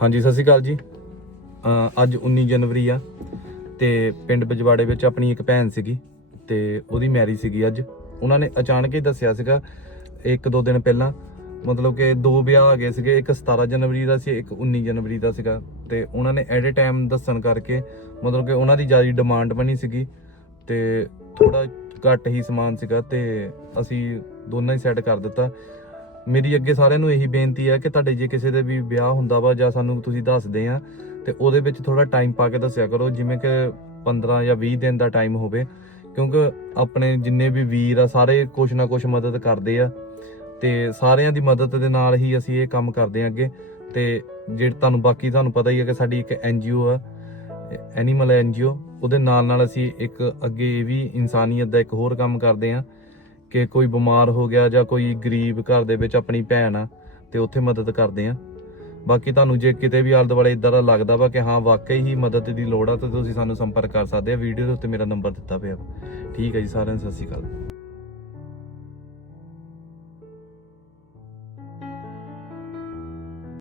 ਹਾਂਜੀ, ਸਤਿ ਸ਼੍ਰੀ ਅਕਾਲ ਜੀ। ਅੱਜ 19 ਜਨਵਰੀ ਆ ਤੇ ਪਿੰਡ ਬਜਵਾੜੇ ਵਿੱਚ ਆਪਣੀ ਇੱਕ ਭੈਣ ਸੀਗੀ ਤੇ ਉਹਦੀ ਮੈਰਿਜ ਸੀਗੀ ਅੱਜ। ਉਹਨਾਂ ਨੇ ਅਚਾਨਕ ਹੀ ਦੱਸਿਆ ਸੀਗਾ, ਇੱਕ ਦੋ ਦਿਨ ਪਹਿਲਾਂ, ਮਤਲਬ ਕਿ ਦੋ ਵਿਆਹ ਆ ਗਏ ਸੀਗੇ, ਇੱਕ 17 ਜਨਵਰੀ ਦਾ ਸੀ, ਇੱਕ 19 ਜਨਵਰੀ ਦਾ ਸੀਗਾ। ਤੇ ਉਹਨਾਂ ਨੇ ਐਟ ਅ ਟਾਈਮ ਦੱਸਣ ਕਰਕੇ, ਮਤਲਬ ਕਿ ਉਹਨਾਂ ਦੀ ਜ਼ਿਆਦਾ ਡਿਮਾਂਡ ਬਣੀ ਸੀਗੀ ਤੇ ਥੋੜਾ ਘੱਟ ਹੀ ਸਮਾਨ ਸੀਗਾ ਤੇ ਅਸੀਂ ਦੋਨਾਂ ਹੀ ਸੈੱਟ ਕਰ ਦਿੱਤਾ। ਮੇਰੀ ਅੱਗੇ ਸਾਰਿਆਂ ਨੂੰ ਇਹੀ ਬੇਨਤੀ ਹੈ ਕਿ ਤੁਹਾਡੇ ਜੇ ਕਿਸੇ ਦੇ ਵੀ ਵਿਆਹ ਹੁੰਦਾ ਵਾ ਜਾਂ ਸਾਨੂੰ ਤੁਸੀਂ ਦੱਸਦੇ ਆ, ਤੇ ਉਹਦੇ ਵਿੱਚ ਥੋੜਾ ਟਾਈਮ ਪਾ ਕੇ ਦੱਸਿਆ ਕਰੋ, ਜਿਵੇਂ ਕਿ 15 ਜਾਂ 20 ਦਿਨ ਦਾ ਟਾਈਮ ਹੋਵੇ, ਕਿਉਂਕਿ ਆਪਣੇ ਜਿੰਨੇ ਵੀ ਵੀਰ ਆ, ਸਾਰੇ ਕੁਛ ਨਾ ਕੁਛ ਮਦਦ ਕਰਦੇ ਆ, ਤੇ ਸਾਰਿਆਂ ਦੀ ਮਦਦ ਦੇ ਨਾਲ ਹੀ ਅਸੀਂ ਇਹ ਕੰਮ ਕਰਦੇ ਆ ਅੱਗੇ, ਤੇ ਜਿਹੜੇ ਤੁਹਾਨੂੰ ਬਾਕੀ ਤੁਹਾਨੂੰ ਪਤਾ ਹੀ ਹੈ ਕਿ ਸਾਡੀ ਇੱਕ ਐਨਜੀਓ ਆ ਐਨੀਮਲ ਐਨਜੀਓ ਉਹਦੇ ਨਾਲ ਨਾਲ ਅਸੀਂ ਇੱਕ ਅੱਗੇ ਇਹ ਵੀ ਇਨਸਾਨੀਅਤ ਦਾ ਇੱਕ ਹੋਰ ਕੰਮ ਕਰਦੇ ਆ ਕਿ ਕੋਈ ਬਿਮਾਰ ਹੋ ਗਿਆ ਜਾਂ ਕੋਈ ਗਰੀਬ ਘਰ ਦੇ ਵਿੱਚ ਆਪਣੀ ਭੈਣ ਆ, ਤੇ ਉੱਥੇ ਮਦਦ ਕਰਦੇ ਆ। ਬਾਕੀ ਤੁਹਾਨੂੰ ਜੇ ਕਿਤੇ ਵੀ ਆਲੇ ਦੁਆਲੇ ਇਦਾਂ ਦਾ ਲੱਗਦਾ ਵਾ ਕਿ ਹਾਂ, ਵਾਕਈ ਹੀ ਮਦਦ ਦੀ ਲੋੜ ਆ, ਤਾਂ ਤੁਸੀਂ ਸਾਨੂੰ ਸੰਪਰਕ ਕਰ ਸਕਦੇ ਆ। ਵੀਡੀਓ ਦੇ ਉੱਤੇ ਮੇਰਾ ਨੰਬਰ ਦਿੱਤਾ ਪਿਆ ਵਾ। ਠੀਕ ਹੈ ਜੀ, ਸਾਰਿਆਂ ਨੂੰ ਸਤਿ ਸ਼੍ਰੀ ਅਕਾਲ।